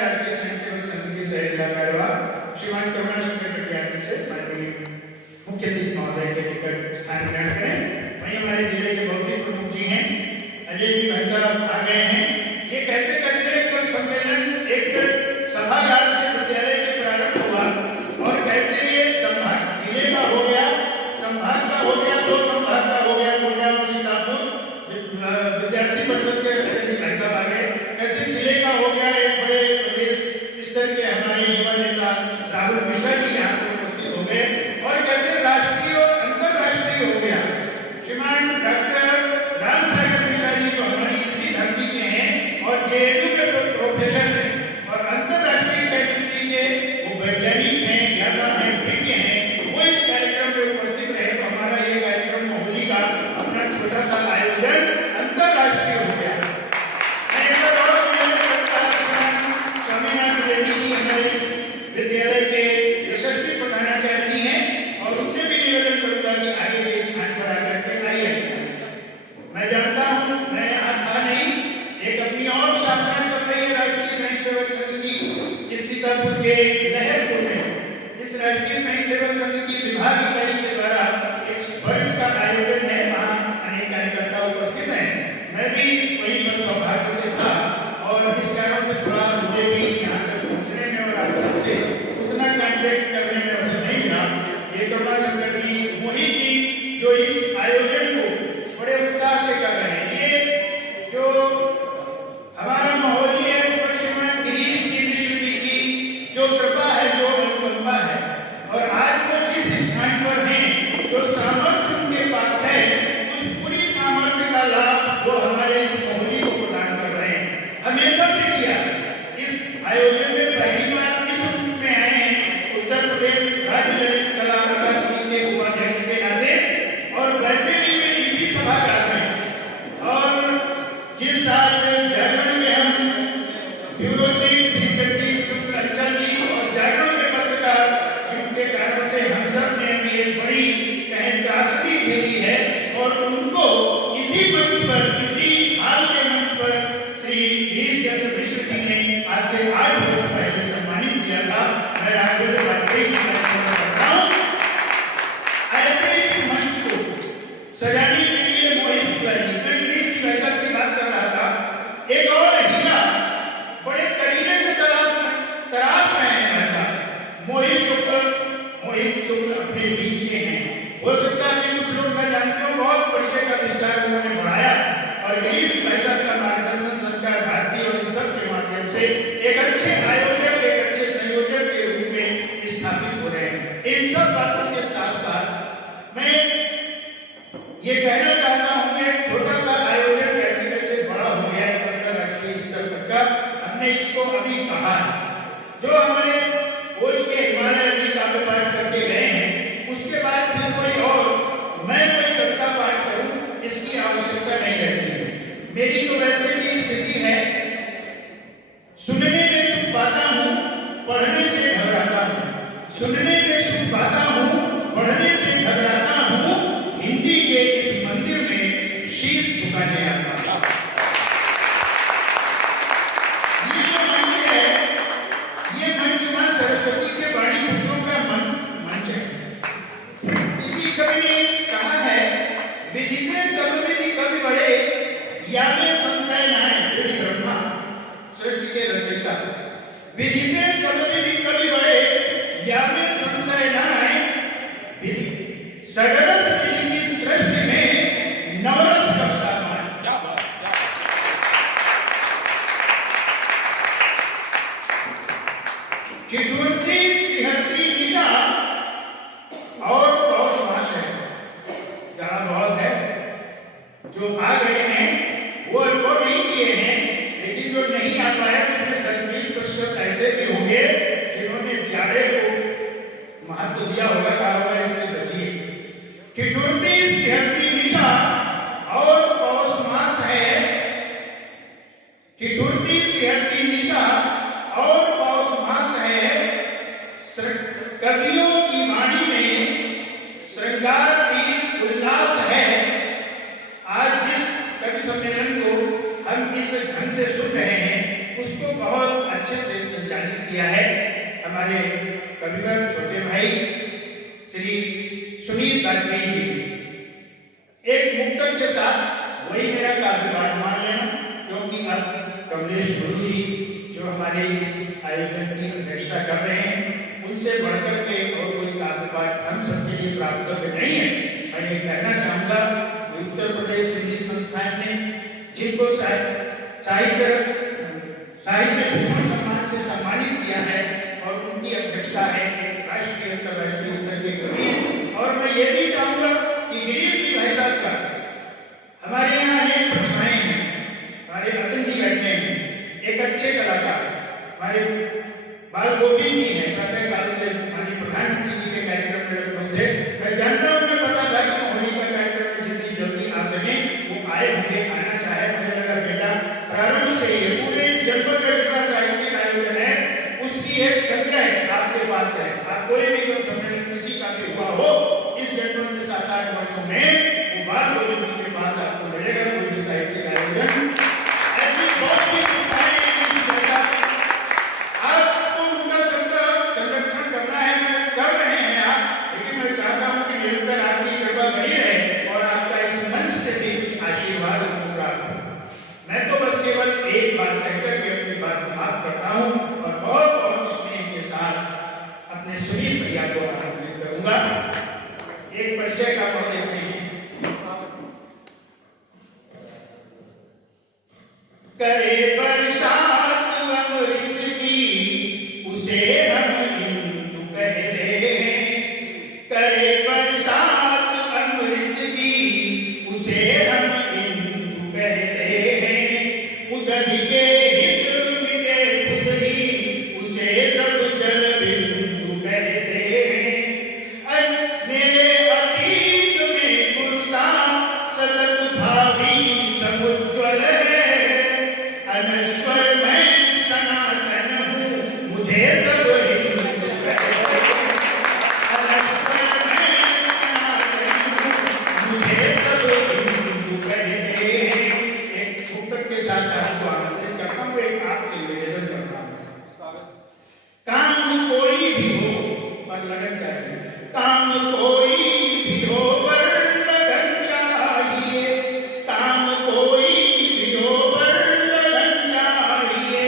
राष्ट्रीय स्वयंसेवक संघ के सहयोगी कार्यवाह श्रीमान करुणाशंकर टटियानी से माननीय मुख्य अतिथि महोदय के निकट स्थान ग्रहण करें। वहीं हमारे जिले के भौतिक प्रमुख जी हैं, अजय जी भाई साहब आ गए हैं। ये कैसे कैसे सम्मेलन एक सभागार से विद्यालय के प्रारंभ हुआ और कैसे ये संभाग जिले का हो गया, संभाग का हो गया, दो संभाग का हो गया, कोटा और सीतापुर। विद्यार्थी परिषद के भाई साहब आ गए। कैसे जिले का हो गया, एक बड़े प्रदेश स्तर के हमारे युवा नेता राहुल मिश्रा जी यहाँ पर उपस्थित हो गए और कैसे राष्ट्रीय और अंतरराष्ट्रीय हो गया। श्रीमान डॉक्टर रामसागर मिश्रा जी जो हमारी इसी धरती के हैं और जेएनयू के प्रोफेसर हैं और अंतरराष्ट्रीय केमिस्ट्री के वो वैज्ञानिक हैं, ज्ञाता हैं, विज्ञ हैं, वो इस कार्यक्रम में उपस्थित रहे तो हमारा ये कार्यक्रम मोहली का अपना छोटा सा आयोजन अंतरराष्ट्रीय हो गया। मैं एक बार और स्वामीनाथ रेड्डी जी हमारे विद्यालय के यशस्वी प्रधानाचार्य जी हैं और उनसे भी निवेदन करूंगा कि आगे के स्थान पर आकर के आइए। मैं जानता हूं, मैं यहाँ था नहीं, एक अपनी और शाखा चल रही है राष्ट्रीय स्वयंसेवक संघ की इस सीतापुर के लहरपुर में। इस राष्ट्रीय स्वयंसेवक संघ की विभाग इकाई के द्वारा एक वर्ग का आयोजन है, वहाँ अनेक कार्यकर्ता उपस्थित हैं। मैं भी वहीं पर सौभाग्य से था और इस कारण से थोड़ा मुझे भी यहाँ तक पहुँचने में और आप सबसे उतना कांटेक्ट करने में अवसर नहीं मिला। ये करुणाशंकर जी, मोहित जी जो इस आयोजन को बड़े उत्साह से कर रहे हैं। ये जो हमारा माहौल है उस पर श्रीमान गिरीश की मिश्र जी की जो कृपा है, जो अनुकंपा है और आज वो जिस स्थान पर हैं, जो सामर्थ्य उनके पास है, उस पूरी सामर्थ्य का लाभ वो हमारे इस माहौली को प्रदान कर रहे हैं। हमेशा से किया। इस आयोजन में पहली बार इस रूप में आए हैं उत्तर प्रदेश राज्य ललित कला अकादमी के उपाध्यक्ष के नाते और वैसे भी वे इसी सभागार में और जिस साल जागरण में हम ब्यूरो चीफ श्री जगदीप शुक्ल अंचल जी और जागरण के पत्रकार जिनके कारण से हम सब ने भी एक बड़ी कहें त्रासदी झेली है और उनको इसी मंच पर, इसी हाल के मंच पर श्री गिरीश चंद्र मिश्र जी ने आज से 8 वर्ष पहले सम्मानित किया था। मैं राजवीर वाजपेयी जी का नमस्कार करता हूँ। ऐसे इस मंच को सजाने के लिए मोहित शुक्ला जी, मैं गिरीश जी भाई साहब की बात कर रहा था, एक और हीरा बड़े करीने से तराश रहे हैं भाई साहब। मोहित शुक्ल अपने बीच के हैं। हो सकता है कि कुछ लोग न जानते हो, बहुत परिचय का विस्तार उन्होंने बढ़ाया और गिरीश जी भाई साहब का मार्गदर्शन संस्कार भारती और इन सब के माध्यम से एक अच्छे आयोजक, एक अच्छे संयोजक के रूप में स्थापित हो रहे हैं। इन सब बातों के साथ साथ मैं ये कहना चाहता हूं कि एक छोटा सा आयोजन कैसे कैसे बड़ा हो गया है अंतरराष्ट्रीय स्तर तक का। हमने इसको अभी कहा है, जो हमारे कोच के हिमालय अभी काव्य पाठ करके गए हैं, उसके बाद फिर कोई और मैं कोई कविता पाठ करूं इसकी आवश्यकता नहीं रहती है। मेरी तो वैसे भी स्थिति है, सुनने में सुख पाता हूं, पढ़ने से घबराता हूं। सुनने में सुख पाता हूं, पढ़ने से घबराता हूं, हिंदी के इस मंदिर में शीश झुकाने आता हूं। ये जो मंच है, ये मंच मां सरस्वती के वाणी पुत्रों का मंच है। इसी कवि ने कहा है, विधि से सब विधि कवि बड़े, या में संशय न है। विधि ब्रह्मा सृष्टि के रचयिता, विधि से सब विधि कवि बड़े, या में संशय न है। विधि षडरस विधि की सृष्टि में नवरस कविता मान। चिटुरती सिहरती निशा और पौष मास है। जहां बहुत है, जो आ गए हैं वो अनुभव नहीं किए हैं, लेकिन जो नहीं आ पाए उसमें 10-20% ऐसे भी होंगे जिन्होंने जाड़े को महत्व दिया होगा, कहा होगा इससे बचिए। ठिठुरती सिहरती निशा और पौष मास है। ठिठुरती सिहरती निशा और पौष मास है। कवियों की वाणी में श्रृंगार की उल्लास है। आज जिस कवि सम्मेलन को हम इस ढंग से सुन रहे हैं उसको बहुत अच्छे से संचालित किया है हमारे कविवर छोटे भाई श्री सुनील वाजपेयी जी ने। एक मुक्तक के साथ वही मेरा काव्य पाठ मान लेना, क्योंकि अब कमलेश गुरु जी जो हमारे इस आयोजन की अध्यक्षता कर रहे हैं, उनसे बढ़कर के और कोई काव्य पाठ हम सबके लिए प्राप्त नहीं है। मैं ये कहना चाहूँगा, उत्तर प्रदेश हिंदी संस्थान ने जिनको साहित्य भूषण सम्मान से सम्मानित किया है और उनकी अध्यक्षता है एक राष्ट्रीय अंतर्राष्ट्रीय स्तर के कवि हैं। और मैं ये भी चाहूँगा कि गिरीश जी भाई साहब का, हमारे यहाँ अनेक प्रतिभाएं हैं, हमारे रतन जी बैठे हैं, एक अच्छे कलाकार हमारे बाल गोविंद जी हैं, प्रातः काल से हमारे प्रधानमंत्री जी के कार्यक्रम में लखनऊ थे। मैं जानता हूँ, उन्हें पता था कि होली का कार्यक्रम में जितनी जल्दी आ सके वो आए होंगे, आना चाहे। मुझे लगा बेटा प्रारंभ से ही पूरे इस जनपद में जितना साहित्यिक आयोजन है उसकी एक संग्रह आपके पास है। आप कोई भी कम सम्मेलन किसी का भी हुआ हो इस जनपद में 7-8 वर्षों में, वो बाल गोविंद जी के पास आपको मिलेगा। कोई भी साहित्यिक आयोजन ऐसी बहुत सी संस्थाएं आपको उनका संरक्षण करना है, मैं कर रहे हैं आप, लेकिन मैं चाहता हूं कि निरंतर आपकी कृपा बनी रहे और आपका इस मंच से भी कुछ आशीर्वाद हमको प्राप्त हो। मैं तो बस केवल एक बात कहकर के अपनी बात समाप्त करता हूं और बहुत बहुत स्नेह के साथ अपने सुनील भैया को आमंत्रित करूंगा। एक परिचय का पढ़ लेते हैं। करे बरसात अमृत की उसे हम इंदु कहते हैं, करे बरसात अमृत की उसे हम इंदु कहते हैं। उदध के हित मिटे खुद ही उसे सब जल बिंदु कहते हैं। मेरे अतीत में गुरुता सतत भावी समुज्ज्वल है। अनश्वर मैं सनातन हूँ मुझे सब हिंदू कहते हैं। अनश्वर मैं सनातन हूँ मुझे सब हिंदू कहते हैं। एक मुक्तक के साथ आपको आमंत्रित करता हूँ, एक आपसे निवेदन करता हूँ। काम कोई भी हो पर लगन चाहिए, काम कोई भी हो पर लगन चाहिए, काम कोई भी हो पर लगन चाहिए।